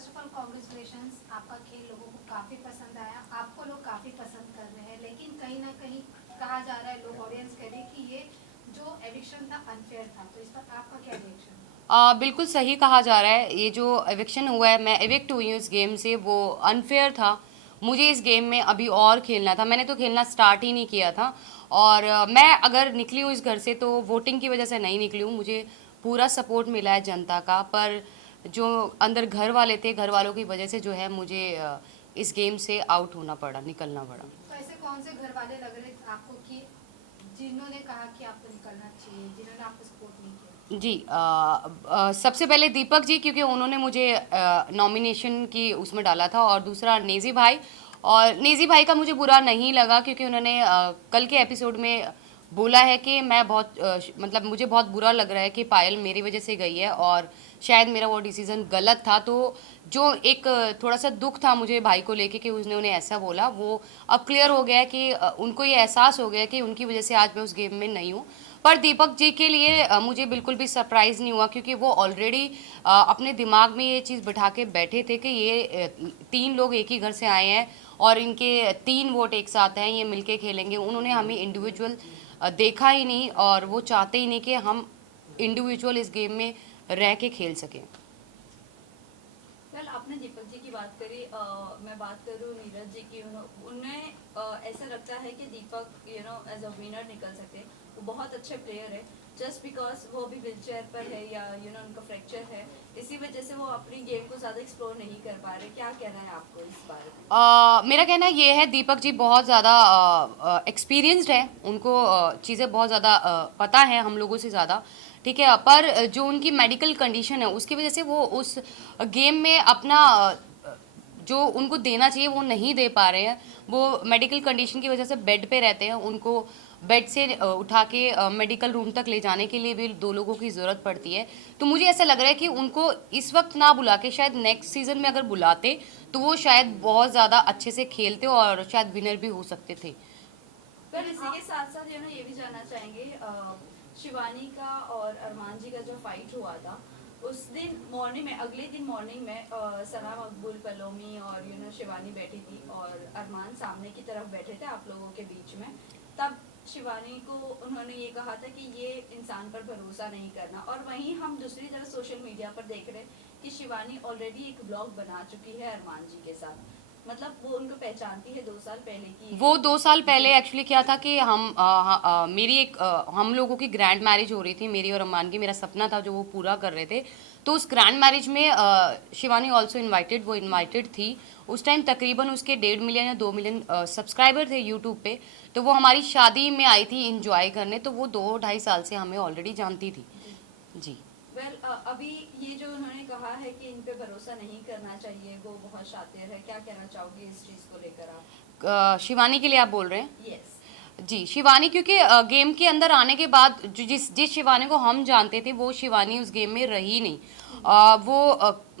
First of all congratulations, आपका खेल लोगों को काफ़ी पसंद आया, आपको लोग काफ़ी पसंद कर रहे हैं, लेकिन कहीं ना कहीं कहा जा रहा है, लोग ऑडियंस कह रही कि ये जो एविक्शन था अनफेयर था, तो इस पर आपका क्या रिएक्शन है? बिल्कुल सही कहा जा रहा है। ये जो एविक्शन हुआ है, मैं एविक्ट हुई हूँ इस गेम से, वो अनफेयर था। मुझे इस गेम में अभी और खेलना था, मैंने तो खेलना स्टार्ट ही नहीं किया था। और मैं अगर निकली हूँ इस घर से तो वोटिंग की वजह से नहीं निकली हूँ। मुझे पूरा सपोर्ट मिला है जनता का, पर जो अंदर घर वाले थे, घर वालों की वजह से जो है मुझे इस गेम से आउट होना पड़ा, निकलना पड़ा। तो ऐसे कौन से घर वाले लग रहे थे आपको कि जिन्होंने कहा कि आपको निकलना चाहिए, जिन्होंने आपको सपोर्ट नहीं किया? जी, सबसे पहले दीपक जी, क्योंकि उन्होंने मुझे नॉमिनेशन की उसमें डाला था, और दूसरा नेजी भाई। और नेजी भाई का मुझे बुरा नहीं लगा, क्योंकि उन्होंने कल के एपिसोड में बोला है कि मैं बहुत मतलब मुझे बहुत बुरा लग रहा है कि पायल मेरी वजह से गई है, और शायद मेरा वो डिसीज़न गलत था। तो जो एक थोड़ा सा दुख था मुझे भाई को लेके कि उसने उन्हें ऐसा बोला, वो अब क्लियर हो गया है कि उनको ये एहसास हो गया कि उनकी वजह से आज मैं उस गेम में नहीं हूँ। पर दीपक जी के लिए मुझे बिल्कुल भी सरप्राइज़ नहीं हुआ, क्योंकि वो ऑलरेडी अपने दिमाग में ये चीज़ बिठा के बैठे थे कि ये तीन लोग एक ही घर से आए हैं और इनके तीन वोट एक साथ हैं, ये मिलके खेलेंगे। उन्होंने हमें इंडिविजुअल देखा ही नहीं, और वो चाहते ही नहीं कि हम इंडिविजुअल इस गेम में रह के खेल सकें। वेल आपने दीपक जी की बात करी, मैं बात करूँ नीरज जी की। उन्हें ऐसा लगता है कि दीपक एज अ विनर निकल सके। वो बहुत अच्छे प्लेयर है, जस्ट बिकॉज वो भी व्हील चेयर पर है, या उनका फ्रैक्चर है, इसी वजह से वो अपनी गेम को ज़्यादा एक्सप्लोर नहीं कर पा रहे। क्या कहना है आपको इस बारे में? मेरा कहना ये है, दीपक जी बहुत ज़्यादा एक्सपीरियंस्ड है, उनको चीज़ें बहुत ज़्यादा पता है हम लोगों से ज़्यादा। ठीक है, पर जो उनकी मेडिकल कंडीशन है उसकी वजह से वो उस गेम में अपना जो उनको देना चाहिए वो नहीं दे पा रहे हैं। वो मेडिकल कंडीशन की वजह से बेड पे रहते हैं, उनको बेड से उठा के मेडिकल रूम तक ले जाने के लिए भी दो लोगों की ज़रूरत पड़ती है। तो मुझे ऐसा लग रहा है कि उनको इस वक्त ना बुला के शायद नेक्स्ट सीज़न में अगर बुलाते तो वो शायद बहुत ज़्यादा अच्छे से खेलते और शायद विनर भी हो सकते थे। पर इसी के साथ साथ ये भी जानना चाहेंगे, शिवानी का और अरमान जी का जो फाइट हुआ था, उस दिन मॉर्निंग में, अगले दिन मॉर्निंग में सना मकबूल, पलोमी और शिवानी बैठी थी, और अरमान सामने की तरफ बैठे थे आप लोगों के बीच में। तब शिवानी को उन्होंने ये कहा था कि ये इंसान पर भरोसा नहीं करना, और वहीं हम दूसरी तरफ सोशल मीडिया पर देख रहे कि शिवानी ऑलरेडी एक ब्लॉग बना चुकी है अरमान जी के साथ। मतलब वो उनको पहचानती है 2 साल पहले की। वो 2 साल पहले एक्चुअली क्या था कि मेरी एक हम लोगों की ग्रैंड मैरिज हो रही थी, मेरी और अम्मान की। मेरा सपना था जो वो पूरा कर रहे थे। तो उस ग्रैंड मैरिज में शिवानी ऑल्सो इनवाइटेड, वो इनवाइटेड थी। उस टाइम तकरीबन उसके 1.5 मिलियन या 2 मिलियन सब्सक्राइबर थे यूट्यूब पे। तो वो हमारी शादी में आई थी इंजॉय करने, तो वो 2-2.5 साल से हमें ऑलरेडी जानती थी। जी। जी। वेल अभी ये जो उन्होंने कहा है कि इन पे भरोसा नहीं करना चाहिए, वो बहुत शातिर है, क्या कहना चाहोगे इस चीज़ को लेकर आप? शिवानी के लिए आप बोल रहे हैं? यस। जी, शिवानी, क्योंकि गेम के अंदर आने के बाद जिस जिस शिवानी को हम जानते थे वो शिवानी उस गेम में रही नहीं। वो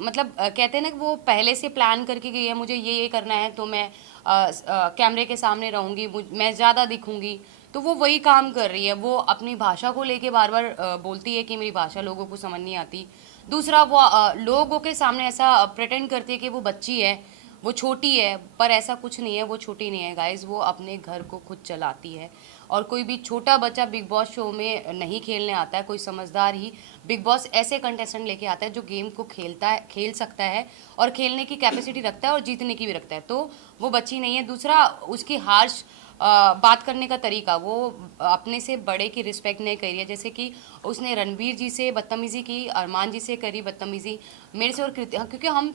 मतलब कहते हैं ना कि वो पहले से प्लान करके गई है, मुझे ये करना है तो मैं कैमरे के सामने रहूँगी, मैं ज़्यादा दिखूँगी। तो वो वही काम कर रही है। वो अपनी भाषा को लेके बार बार बोलती है कि मेरी भाषा लोगों को समझ नहीं आती। दूसरा, वो लोगों के सामने ऐसा प्रेटेंड करती है कि वो बच्ची है, वो छोटी है, पर ऐसा कुछ नहीं है, वो छोटी नहीं है गाइज। वो अपने घर को खुद चलाती है। और कोई भी छोटा बच्चा बिग बॉस शो में नहीं खेलने आता है, कोई समझदार ही बिग बॉस ऐसे कंटेस्टेंट लेके आता है जो गेम को खेलता है, खेल सकता है, और खेलने की कैपेसिटी रखता है और जीतने की भी रखता है। तो वो बच्ची नहीं है। दूसरा, उसकी हार्श बात करने का तरीका, वो अपने से बड़े की रिस्पेक्ट नहीं करी है। जैसे कि उसने रणबीर जी से बदतमीज़ी की, अरमान जी से करी बदतमीज़ी, मेरे से और क्योंकि हम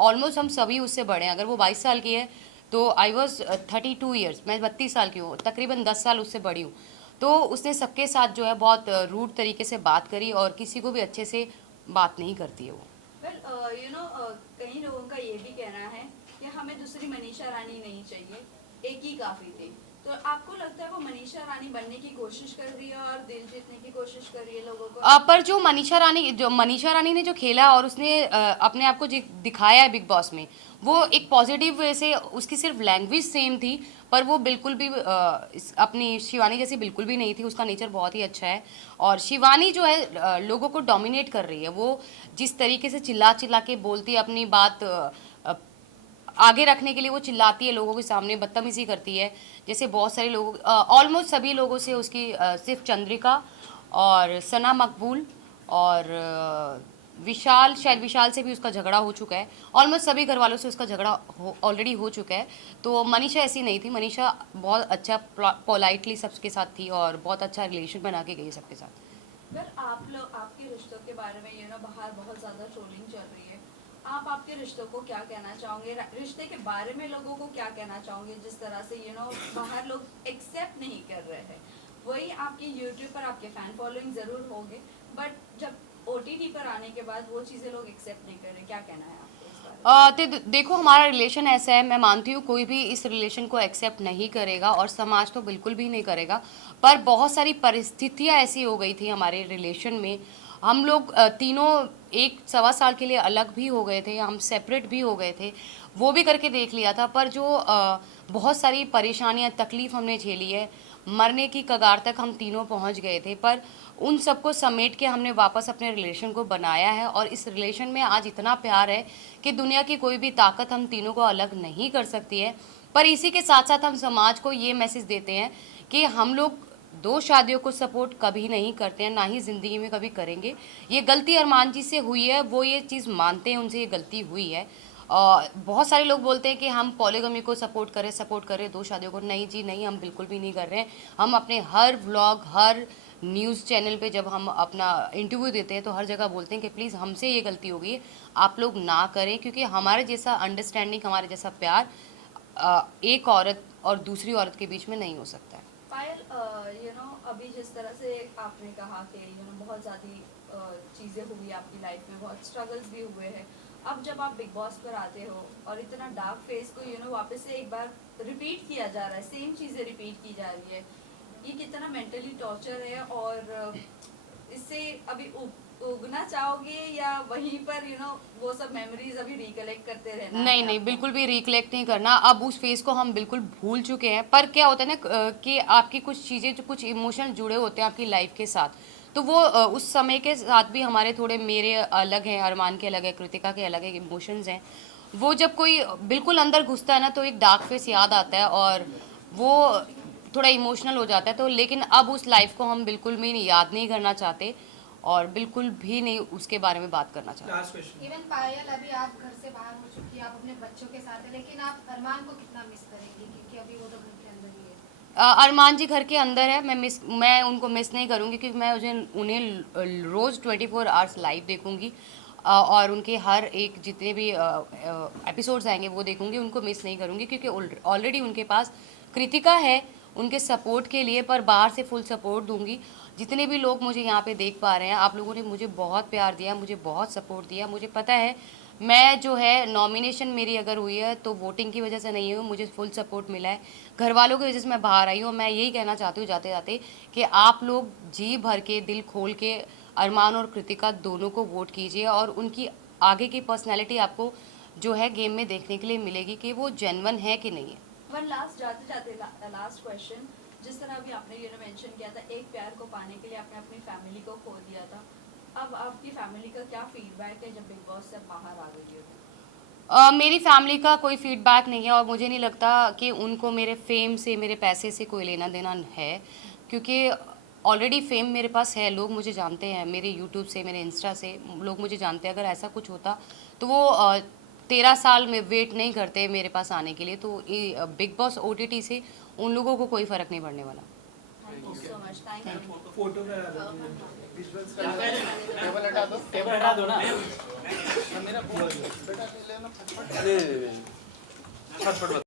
ऑलमोस्ट हम सभी उससे बड़े हैं। अगर वो 22 साल की है तो आई वॉज 32 ईयर्स, मैं 32 साल की हूँ, तकरीबन 10 साल उससे बड़ी हूँ। तो उसने सबके साथ जो है बहुत रूड तरीके से बात करी, और किसी को भी अच्छे से बात नहीं करती है वो। वेल कई लोगों का ये भी कहना है कि हमें दूसरी मनीषा रानी नहीं चाहिए, एक ही काफ़ी थी। तो आपको लगता है वो मनीषा रानी बनने की कोशिश कर रही है और दिल जीतने की कोशिश कर रही है लोगों को? पर जो मनीषा रानी ने जो खेला और उसने अपने आप को दिखाया है बिग बॉस में, वो एक पॉजिटिव वे से, उसकी सिर्फ लैंग्वेज सेम थी पर वो बिल्कुल भी अपनी शिवानी जैसी बिल्कुल भी नहीं थी। उसका नेचर बहुत ही अच्छा है और शिवानी जो है लोगों को डोमिनेट कर रही है। वो जिस तरीके से चिल्ला चिल्ला के बोलती है अपनी बात आगे रखने के लिए, वो चिल्लाती है लोगों के सामने, बदतमीजी करती है। जैसे बहुत सारे लोग, ऑलमोस्ट सभी लोगों से उसकी सिर्फ चंद्रिका और सना मकबूल और विशाल, शायद विशाल से भी उसका झगड़ा हो चुका है। ऑलमोस्ट सभी घर वालों से उसका झगड़ा ऑलरेडी हो चुका है। तो मनीषा ऐसी नहीं थी। मनीषा बहुत अच्छा पोलाइटली सबके साथ थी और बहुत अच्छा रिलेशन बना के गई सबके साथ। अगर आप लोग आपके रिश्तों के बारे में बाहर बहुत ज़्यादा ट्रोलिंग चल रही है, आप आपके रिश्तों को क्या कहना चाहोगे? रिश्ते के बारे में लोगों को क्या कहना चाहोगे जिस तरह से बाहर लोग एक्सेप्ट नहीं कर रहे हैं? वही आपके यूट्यूब पर आपके फैन फॉलोइंग ज़रूर होंगे, बट जब OTT पर आने के बाद वो चीज़ें लोग एक्सेप्ट नहीं कर रहे, क्या कहना है आपको इस बारे में? देखो, हमारा रिलेशन ऐसा है, मैं मानती हूँ कोई भी इस रिलेशन को एक्सेप्ट नहीं करेगा और समाज तो बिल्कुल भी नहीं करेगा। पर बहुत सारी परिस्थितियाँ ऐसी हो गई थी हमारे रिलेशन में। हम लोग तीनों 1-1.25 साल के लिए अलग भी हो गए थे, हम सेपरेट भी हो गए थे, वो भी करके देख लिया था। पर जो बहुत सारी परेशानियाँ, तकलीफ़ हमने झेली है, मरने की कगार तक हम तीनों पहुंच गए थे। पर उन सबको समेट के हमने वापस अपने रिलेशन को बनाया है और इस रिलेशन में आज इतना प्यार है कि दुनिया की कोई भी ताकत हम तीनों को अलग नहीं कर सकती है। पर इसी के साथ साथ हम समाज को ये मैसेज देते हैं कि हम लोग 2 शादियों को सपोर्ट कभी नहीं करते हैं, ना ही ज़िंदगी में कभी करेंगे। ये गलती अरमान जी से हुई है, वो ये चीज़ मानते हैं, उनसे ये गलती हुई है। बहुत सारे लोग बोलते हैं कि हम पॉलीगमी को सपोर्ट करें 2 शादियों को। नहीं जी नहीं, हम बिल्कुल भी नहीं कर रहे हैं। हम अपने हर व्लॉग, हर न्यूज़ चैनल पे जब हम अपना इंटरव्यू देते हैं तो हर जगह बोलते हैं कि प्लीज़ हमसे ये गलती हो गई है, आप लोग ना करें, क्योंकि हमारे जैसा अंडरस्टैंडिंग, हमारे जैसा प्यार एक औरत और दूसरी औरत के बीच में नहीं हो सकता है। पायल, अभी जिस तरह से आपने कहा कि बहुत ज़्यादा चीज़ें हुई आपकी लाइफ में, बहुत स्ट्रगल्स भी हुए हैं। अब जब आप बिग बॉस पर आते हो और इतना डार्क फेस को वापस से एक बार रिपीट किया जा रहा है, सेम चीज़ें रिपीट की जा रही है, ये कितना मेंटली टॉर्चर है? और इससे अभी उगना चाहोगे या वहीं पर वो सब मेमोरीज अभी रिकलेक्ट करते रहना? नहीं नहीं, बिल्कुल भी रिकलेक्ट नहीं करना। अब उस फेज को हम बिल्कुल भूल चुके हैं। पर क्या होता है ना कि आपकी कुछ चीज़ें, जो कुछ इमोशन जुड़े होते हैं आपकी लाइफ के साथ, तो वो उस समय के साथ भी हमारे थोड़े, मेरे अलग हैं, अरमान के अलग है, कृतिका के अलग है, इमोशंस हैं। वो जब कोई बिल्कुल अंदर घुसता है ना तो एक डार्क फेस याद आता है और वो थोड़ा इमोशनल हो जाता है। तो लेकिन अब उस लाइफ को हम बिल्कुल भी याद नहीं करना चाहते और बिल्कुल भी नहीं उसके बारे में बात करना चाहते। इवन पायल, अभी आप घर से बाहर हो चुकी है, आप अपने बच्चों के साथ है, लेकिन आप अरमान को कितना मिस करेंगी? क्योंकि अभी वो तो घर के अंदर ही है। अरमान जी घर के अंदर है। मैं उनको मिस नहीं करूँगी क्योंकि मैं उन्हें रोज़ 24 आवर्स लाइव देखूँगी और उनके हर एक जितने भी एपिसोड्स आएंगे वो देखूँगी। उनको मिस नहीं करूँगी क्योंकि ऑलरेडी उनके पास कृतिका है उनके सपोर्ट के लिए। पर बाहर से फुल सपोर्ट दूंगी। जितने भी लोग मुझे यहाँ पे देख पा रहे हैं, आप लोगों ने मुझे बहुत प्यार दिया, मुझे बहुत सपोर्ट दिया। मुझे पता है मैं जो है, नॉमिनेशन मेरी अगर हुई है तो वोटिंग की वजह से नहीं हुई, मुझे फुल सपोर्ट मिला है घर वालों की वजह से मैं बाहर आई हूँ। मैं यही कहना चाहती हूँ जाते जाते कि आप लोग जी भर के, दिल खोल के अरमान और कृतिका दोनों को वोट कीजिए और उनकी आगे की पर्सनैलिटी आपको जो है गेम में देखने के लिए मिलेगी कि वो जेन्युइन है कि नहीं है। वन लास्ट, जाते जाते लास्ट क्वेश्चन, जिस तरह अभी आपने मेंशन किया था, एक प्यार को पाने के लिए आपने अपनी फैमिली को खो दिया था, अब आपकी फैमिली का क्या फीडबैक है जब बिग बॉस से बाहर आ गई हो? मेरी फैमिली का कोई फीडबैक नहीं है और मुझे नहीं लगता कि उनको मेरे फेम से, मेरे पैसे से कोई लेना देना है, क्योंकि ऑलरेडी फेम मेरे पास है। लोग मुझे जानते हैं, मेरे यूट्यूब से, मेरे इंस्टा से लोग मुझे जानते हैं। अगर ऐसा कुछ होता तो वो 13 साल में वेट नहीं करते मेरे पास आने के लिए। तो बिग बॉस OTT से उन लोगों को कोई फ़र्क नहीं पड़ने वाला। Thank you so much. Thank you. Photo में टेबल हटा दो ना। मेरा बेटा ले लेना फटफट।